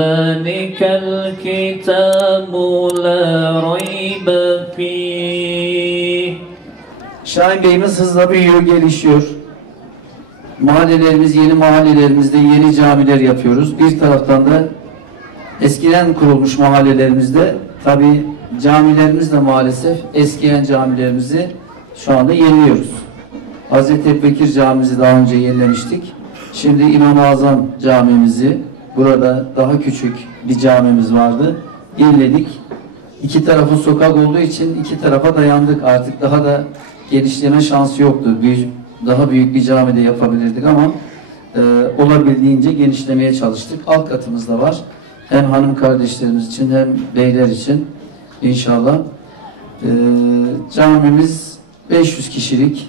ذلك الكتاب لا ريب فيه. Şahin Bey'imiz hızla büyüyor, gelişiyor. Mahallelerimiz, yeni mahallelerimizde yeni camiler yapıyoruz. Bir taraftan da eskiden kurulmuş mahallelerimizde tabi camilerimiz de maalesef eskiyen camilerimizi şu anda yeniliyoruz. Hazreti Ebubekir Camimizi daha önce yenilemiştik. Şimdi İmam-ı Azam Camimizi, burada daha küçük bir camimiz vardı, yeniledik. İki tarafı sokak olduğu için iki tarafa dayandık. Artık daha da genişleme şansı yoktu. Daha büyük bir camide yapabilirdik ama olabildiğince genişlemeye çalıştık. Alt katımızda var. Hem hanım kardeşlerimiz için hem beyler için inşallah. Camimiz 500 kişilik.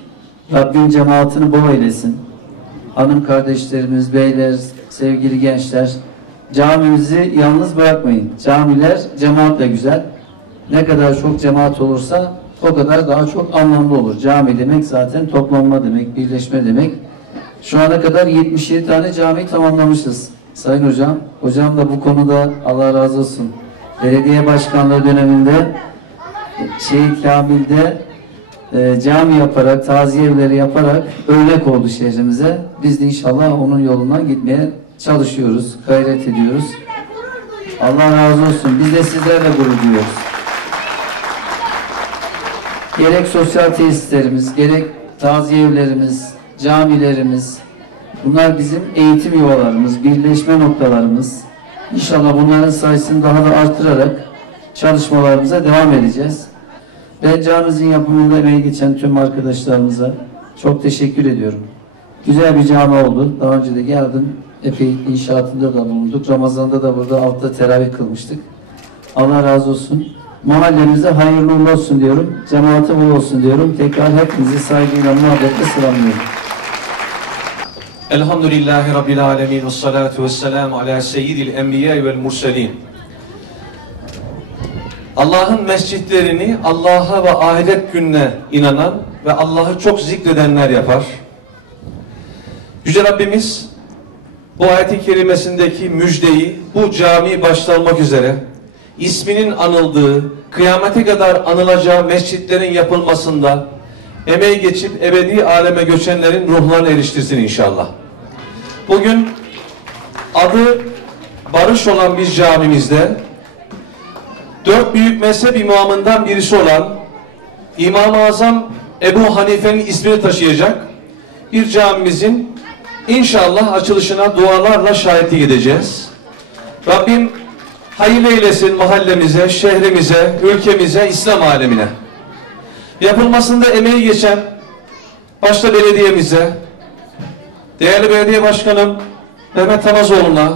Rabbim cemaatini bol eylesin. Hanım kardeşlerimiz, beyler, sevgili gençler, camimizi yalnız bırakmayın. Camiler cemaatle güzel. Ne kadar çok cemaat olursa o kadar daha çok anlamlı olur. Cami demek zaten toplanma demek, birleşme demek. Şu ana kadar 77 tane cami tamamlamışız. Sayın Hocam, Hocam da bu konuda Allah razı olsun. Belediye başkanlığı döneminde Şehit Kamil'de cami yaparak, taziye evleri yaparak örnek oldu şehrimize. Biz de inşallah onun yolundan gitmeye çalışıyoruz, gayret ediyoruz. Allah razı olsun. Biz de sizlerle gurur duyuyoruz. Gerek sosyal tesislerimiz, gerek taziye evlerimiz, camilerimiz, bunlar bizim eğitim yuvalarımız, birleşme noktalarımız. İnşallah bunların sayısını daha da artırarak çalışmalarımıza devam edeceğiz. Ben camimizin yapımında emeği geçen tüm arkadaşlarımıza çok teşekkür ediyorum. Güzel bir cami oldu. Daha önce de geldim. Epey inşaatında da bulunduk. Ramazan'da da burada altta teravih kılmıştık. Allah razı olsun. Mahallemize hayırlı uğurlu olsun diyorum. Cemaate bol olsun diyorum. Tekrar hepinizi saygıyla, muhabbetle selamlıyorum. Elhamdülillahi Rabbil alemin ve salatu ve selamu ala seyyidil enbiya vel murselin. Allah'ın mescitlerini Allah'a ve ahiret gününe inanan ve Allah'ı çok zikredenler yapar. Yüce Rabbimiz bu ayet-i kerimesindeki müjdeyi bu cami başta olmak üzere isminin anıldığı, kıyamete kadar anılacağı mescitlerin yapılmasında emeği geçip ebedi aleme göçenlerin ruhlarına eriştirsin inşallah. Bugün adı Barış olan bir camimizde dört büyük mezhep imamından birisi olan İmam-ı Azam Ebu Hanife'nin ismini taşıyacak bir camimizin inşallah açılışına dualarla şahitlik edeceğiz. Rabbim hayırlı eylesin mahallemize, şehrimize, ülkemize, İslam alemine. Yapılmasında emeği geçen başta belediyemize, değerli belediye başkanım Mehmet Tamazoğlu'na,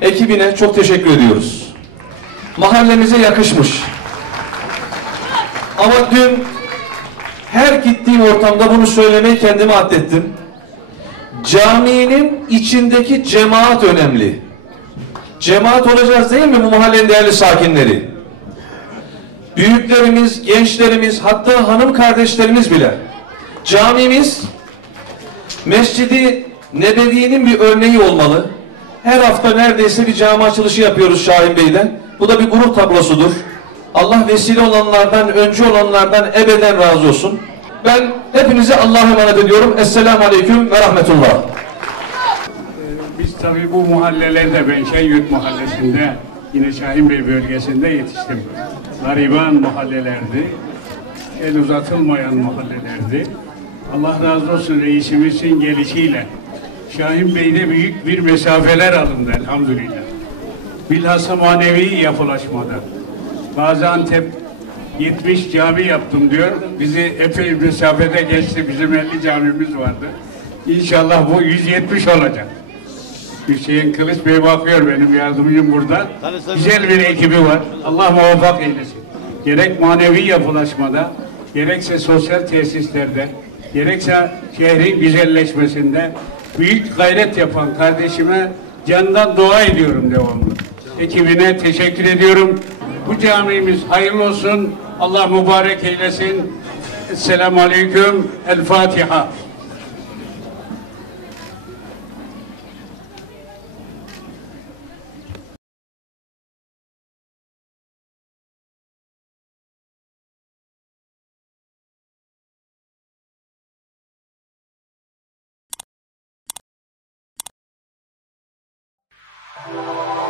ekibine çok teşekkür ediyoruz. Mahallemize yakışmış. Ama dün her gittiğim ortamda bunu söylemeyi kendime addettim. Caminin içindeki cemaat önemli. Cemaat olacağız değil mi bu mahallenin değerli sakinleri? Büyüklerimiz, gençlerimiz, hatta hanım kardeşlerimiz bile. Camimiz Mescid-i Nebevi'nin bir örneği olmalı. Her hafta neredeyse bir cami açılışı yapıyoruz Şahin Bey'den. Bu da bir gurur tablosudur. Allah vesile olanlardan, öncü olanlardan ebeden razı olsun. Ben hepinize Allah'a emanet ediyorum. Esselamu Aleyküm ve Rahmetullah. Biz tabii bu mahallelerde, ben Şenyurt mahallesinde, yine Şahin Bey bölgesinde yetiştim. Gariban mahallelerdi, el uzatılmayan mahallelerdi. Allah razı olsun reisimizin gelişiyle Şahin Bey'de büyük bir mesafeler alındı elhamdülillah. Bilhassa manevi yapılaşmada. Gaziantep 70 cami yaptım diyor. Bizi epey mesafede geçti. Bizim 50 camimiz vardı. İnşallah bu 170 olacak. Hüseyin Kılıç Bey bakıyor, benim yardımcım burada. Güzel bir ekibi var. Allah muvaffak eylesin. Gerek manevi yapılaşmada, gerekse sosyal tesislerde, gerekse şehrin güzelleşmesinde büyük gayret yapan kardeşime candan dua ediyorum devamlı. Ekibine teşekkür ediyorum. Bu camimiz hayırlı olsun. Allah mübarek eylesin. Esselamu Aleyküm. El Fatiha. Allahu